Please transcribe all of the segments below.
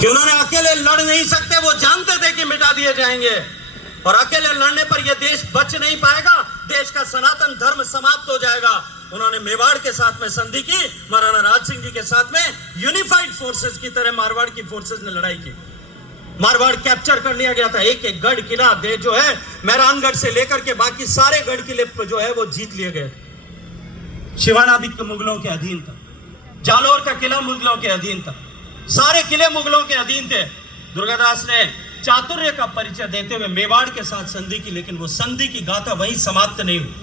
कि उन्होंने अकेले लड़ नहीं सकते, वो जानते थे कि मिटा दिए जाएंगे और अकेले लड़ने पर यह देश बच नहीं पाएगा, देश का सनातन धर्म समाप्त हो जाएगा। उन्होंने मेवाड़ के साथ में संधि की, महाराणा राज सिंह जी के साथ में यूनिफाइड फोर्सेस की तरह मारवाड़ की फोर्सेस ने लड़ाई की। मारवाड़ कैप्चर कर लिया गया था, एक एक गढ़ किला दे जो है मेहरानगढ़ से लेकर के बाकी सारे गढ़ किले जो है वो जीत लिए गए। शिवाना भी मुगलों के अधीन था, जालोर का किला मुगलों के अधीन था, सारे किले मुगलों के अधीन थे। दुर्गादास ने चातुर्य का परिचय देते हुए मेवाड़ के साथ संधि की, लेकिन वो संधि की गाथा वहीं समाप्त नहीं हुई।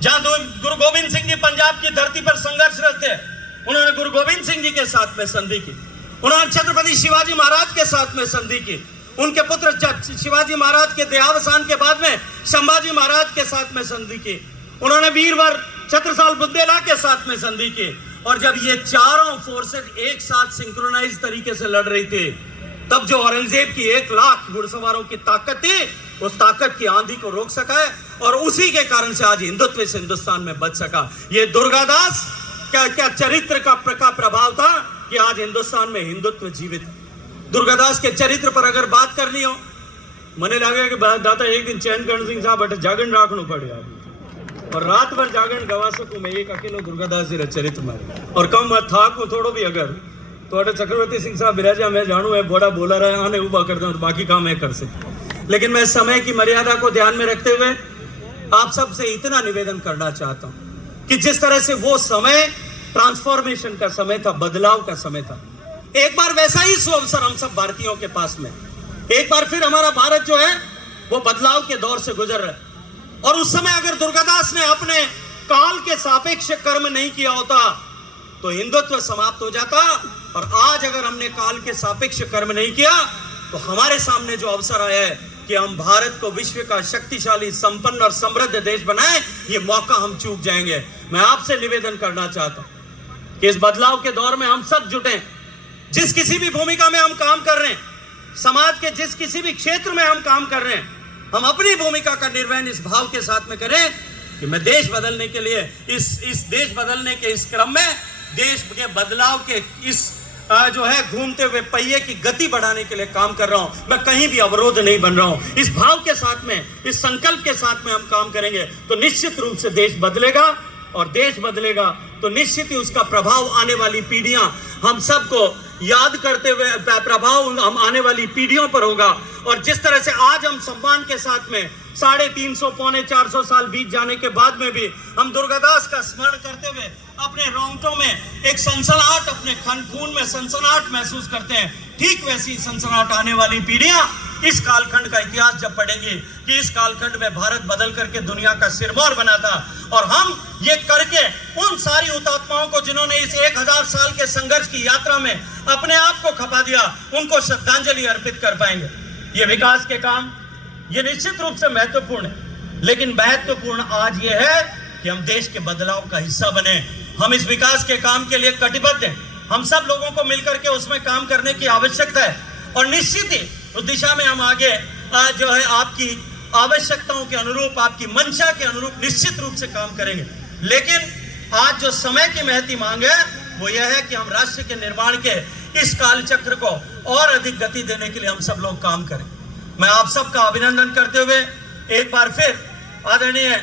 जहां गुरु गोविंद सिंह जी पंजाब की धरती पर संघर्षरत थे, उन्होंने गुरु गोविंद सिंह जी के साथ में संधि की। उन्होंने छत्रपति शिवाजी महाराज के साथ में संधि की। उनके पुत्र शिवाजी महाराज के देहावसान के बाद में संभाजी महाराज के साथ में संधि की। उन्होंने वीरवर छत्रसाल बुंदेला के साथ में संधि की। और जब ये चारों फोर्सेस एक साथ सिंक्रोनाइज तरीके से लड़ रही थी, तब जो औरंगजेब की 1 लाख घुड़सवारों की ताकत थी, उस ताकत की आंधी को रोक सका है और उसी के कारण से आज हिंदुत्व इस हिंदुस्तान में बच सका। ये दुर्गादास क्या चरित्र का प्रभाव था कि आज हिंदुस्तान में हिंदुत्व जीवित। दुर्गादास के चरित्र पर अगर बात करनी हो, मने लगे कि दादा एक दिन चैन करण सिंह साहब बटे जागरण राखना पड़ेगा और रात भर जागरण गवा सकूं मैं एक अकेलो दुर्गादास जी चरित्र में। और कम था को थोड़ो भी अगर तो चक्रवर्ती सिंह साहब बिराजा मैं जानू है बड़ा बोला रहा है आने उबा करता हूँ तो बाकी काम मैं कर सकता। लेकिन मैं समय की मर्यादा को ध्यान में रखते हुए आप सबसे इतना निवेदन करना चाहता हूँ कि जिस तरह से वो समय ट्रांसफॉर्मेशन का समय था, बदलाव का समय था, एक बार वैसा ही सुअवसर हम सब भारतीयों के पास में, एक बार फिर हमारा भारत जो है वो बदलाव के दौर से गुजर रहा है। और उस समय अगर दुर्गादास ने अपने काल के सापेक्ष कर्म नहीं किया होता तो हिंदुत्व समाप्त हो जाता। और आज अगर हमने काल के सापेक्ष कर्म नहीं किया तो हमारे सामने जो अवसर आया है कि हम भारत को विश्व का शक्तिशाली, संपन्न और समृद्ध देश बनाएं, ये मौका हम चूक जाएंगे। मैं आपसे निवेदन करना चाहता हूं कि इस बदलाव के दौर में हम सब जुटें। जिस किसी भी भूमिका में हम काम कर रहे हैं, समाज के जिस किसी भी क्षेत्र में हम काम कर रहे हैं, हम अपनी भूमिका का निर्वहन इस भाव के साथ में करें कि मैं देश बदलने के लिए इस देश बदलने के इस क्रम में देश के बदलाव के इस जो है घूमते हुए पहिए की गति बढ़ाने के लिए काम कर रहा हूं। मैं कहीं भी अवरोध नहीं बन रहा हूं। इस भाव के साथ में, इस संकल्प के साथ में हम काम करेंगे तो निश्चित रूप से देश बदलेगा और देश बदलेगा तो निश्चित ही उसका प्रभाव आने वाली पीढ़ियां हम सबको याद करते हुए प्रभाव हम आने वाली पीढ़ियों पर होगा। और जिस तरह से आज हम सम्मान के साथ में 350 पौने 400 साल बीत जाने के बाद में भी हम दुर्गादास का स्मरण करते हुए अपने रोंगटों में एक सनसनाहट, अपने खून में सनसनाहट महसूस करते हैं, ठीक वैसी सनसनाहट आने वाली पीढ़ियां इस कालखंड का इतिहास जब पढ़ेंगी कि इस कालखंड में भारत बदल करके दुनिया का सिरमौर बना था और हम ये करके उन सारी हुतात्माओं को जिन्होंने इस 1000 साल के संघर्ष की यात्रा में अपने आप को खपा दिया, उनको श्रद्धांजलि अर्पित कर पाएंगे। ये विकास के काम ये निश्चित रूप से महत्वपूर्ण है, लेकिन महत्वपूर्ण आज ये है कि हम देश के बदलाव का हिस्सा बने। हम इस विकास के काम के लिए कटिबद्ध हैं। हम सब लोगों को मिलकर के उसमें काम करने की आवश्यकता है और निश्चित ही उस दिशा में हम आगे जो है आपकी आवश्यकताओं के अनुरूप, आपकी मंशा के अनुरूप निश्चित रूप से काम करेंगे। लेकिन आज जो समय की महती मांग है वो यह है कि हम राष्ट्र के निर्माण के इस काल चक्र को और अधिक गति देने के लिए हम सब लोग काम करें। मैं आप सबका अभिनंदन करते हुए एक बार फिर आदरणीय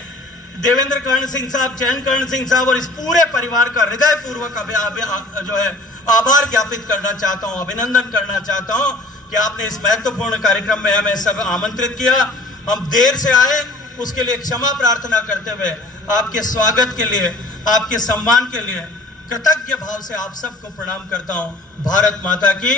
देवेंद्र कर्ण सिंह साहब, चैन कर्ण सिंह साहब और इस पूरे परिवार का हृदयपूर्वक जो है आभार ज्ञापित करना चाहता हूं, अभिनंदन करना चाहता हूं कि आपने इस महत्वपूर्ण कार्यक्रम में हमें सब आमंत्रित किया। हम देर से आए, उसके लिए क्षमा प्रार्थना करते हुए आपके स्वागत के लिए, आपके सम्मान के लिए कृतज्ञ भाव से आप सबको प्रणाम करता हूं। भारत माता की